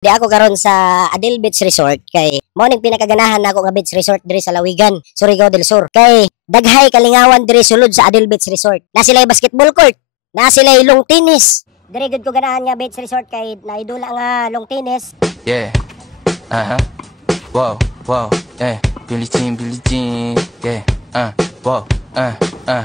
Di ako karon sa Adel Beach Resort kay mo ning pinakaganahan nako nga beach resort diri sa Lawigan, Surigao del Sur. Kay daghay kalingawan diri sulod sa Adel Beach Resort. Na sila'y basketball court, na sila'y long tennis. Diri gud ko ganahan nga beach resort kay naidula nga long tennis. Yeah. Wow, wow. Billie Jean. Yeah. Wow.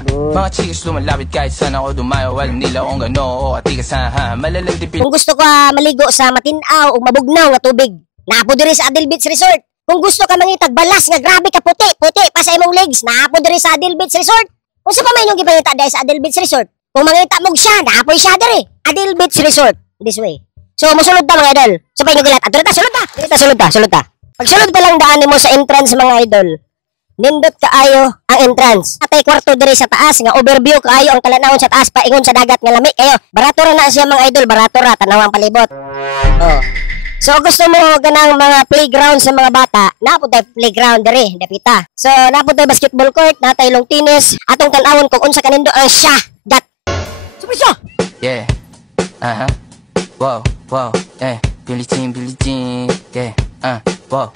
Mga chicks lumalapit kahit saan ako dumayo. Walang nila kung gano o atigasahan. Malalandi Kung gusto ka maligo sa matinaw o mabugnaw nga tubig, naapo diri sa Adel Beach Resort. Kung gusto ka mangitag balas nga grabe ka puti pa sa imong legs, naapo diri sa Adel Beach Resort. Kung sa pa may inyong gipangita dahil sa Adel Beach Resort, kung mangita mo siya, naapoy siya diri. Adel Beach Resort. This way. So, musulod ta mga idol. Sa pa inyong gilat. Sulod ta. Pag sulod pa lang daan mo sa entrance mga idol, nindot kaayo ang entrance. Atay kwarto diri sa taas nga overview kaayo ang talanawon sa taas paingon sa dagat nga lami kayo. Barato ra na siya mga idol, barato ra tanawang palibot. Oh. So gusto mo ganang mga playground sa mga bata, napo tay playground diri, dapita. So napo tay basketball court, natay long tennis, atong tan-awon kung unsa kanindo ang siya. Dat. Sumiso. Yeah. Wow. Billie Jean. Yeah. Wow.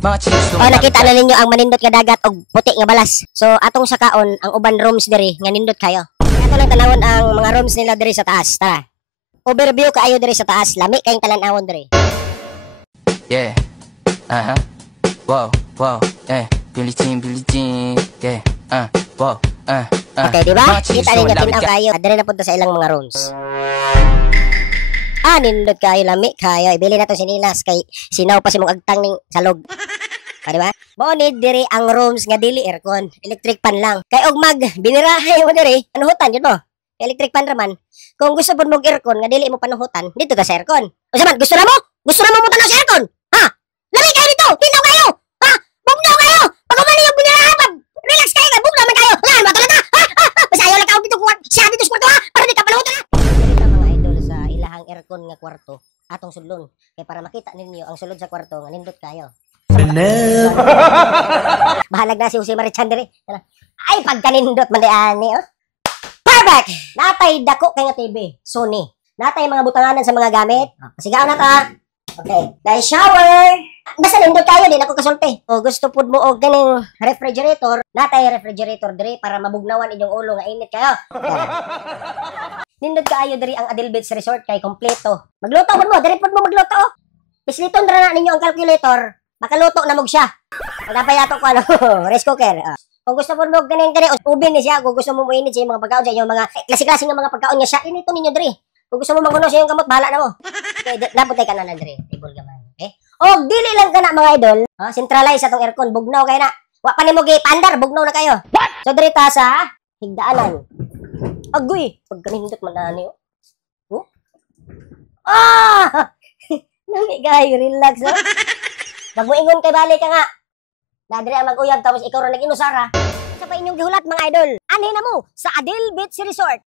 Mga chicks nakita na ninyo ang manindot nga dagat og puti nga balas. So atong sakaon ang uban rooms diri nga nindot kayo. Ato lang tanawon ang mga rooms nila diri sa taas. Tara. Overview kaayo diri sa taas. Lami kayong talan-awon diri. Yeah. Wow. Billie Jean. Yeah. Wow. Okay, di ba? Kita ninyo tinaw kayo. Diri na punta sa ilang mga rooms. Nindot kayo, lami kayo. Ibili na to sinilas kay sinaw pa si mong agtang ning salog. Di ba? Bonid diri ang rooms nga dili aircon, electric fan lang. Kay og mag binirahay mo diri, panuhutan jud mo. Electric fan raman. Kung gusto pud mo aircon nga dili mo panuhutan, dito ta sa aircon. Unsa man gusto na mo? Gusto na mo tanaw sa aircon? Ha? Lami kayo dito, tinaw kayo. Ha? Bugnaw kayo. Pag umali yung binirahay, relax kayo, bugnaw man kayo. Lan ba talata? Ha? Masayo lang ka dito siya dito sa kwarto ha. Para di ka panuhutan ha. Ilahang aircon nga kwarto atong sudlon kay para makita ninyo ang sulod sa kwarto nga nindot kayo. Bahalag na si Jose Marichan diri. Ay pagkanindot man ani oh. Perfect. Natay dako kay nga TV, Sony. Natay mga butanganan sa mga gamit. Sigaw na ta. Okay, dahil shower. Basta nindot kayo din ako kasulti. O gusto pud mo og ganing refrigerator, natay refrigerator diri para mabugnawan inyong ulo nga init kayo. Nindot kaayo diri ang Adel Beach Resort kay kompleto. Magluto pud mo, diri pud mo magluto. Pisliton ra na ninyo ang calculator. Makaluto na mog siya. Nagapayato ko ano, rice cooker. Kung gusto mo mo ganing ubin ni siya, kung gusto mo muinit sa mga pagkaon sa inyong mga klase-klase ng mga pagkaon niya siya, inito ninyo diri. Kung gusto mo manguno sa iyong kamot, bahala na mo. Okay, naputay ka na diri, table gaman. Okay? O dili lang kana mga idol, centralize atong aircon, bugnaw kay na. Wa pa nimo gi-pandar, bugnaw na kayo. So diri ta sa higdaanan. Agoy, pag kanindot man na niyo. Nami kayo, relax ha. Wag mo ingon kay balik ka nga. Nadiri ang mag-uyab tapos ikaw ra nag-inusara. Sa pa inyong gihulat mga idol. Anhin na mo sa Adel Beach Resort.